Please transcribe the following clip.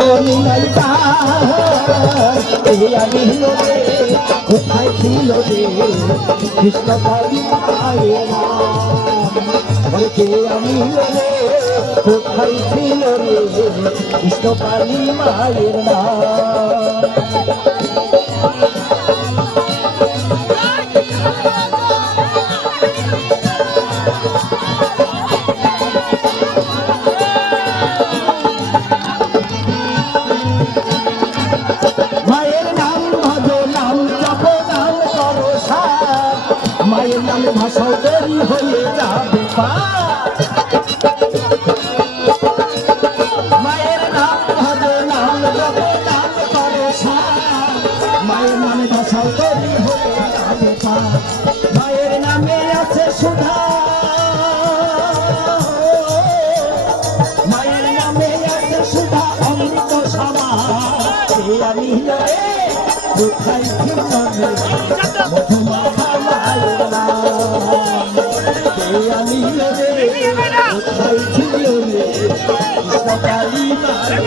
মনি নাই আমি রে কোথায় ছিল রে কৃষ্ণ কালী মায়ের আমি রে কোথায় ছিল রে কৃষ্ণ কালী মায়ের নাম। মায়ের নামে ভাষাও তৈরি হয়ে যাবে মায়ের নাম ভজো নাম জপো নাম করো মায়ের নামে ভাষাও তৈরি হয়ে যাবে মায়ের নামে আছে সুধা মায়ের নামে আছে সুধা অমৃত সামা আমি কোথায় মধুমাখা মায়ের নাম আমি কোথায় ছিল রে কৃষ্ণ কালী মায়ের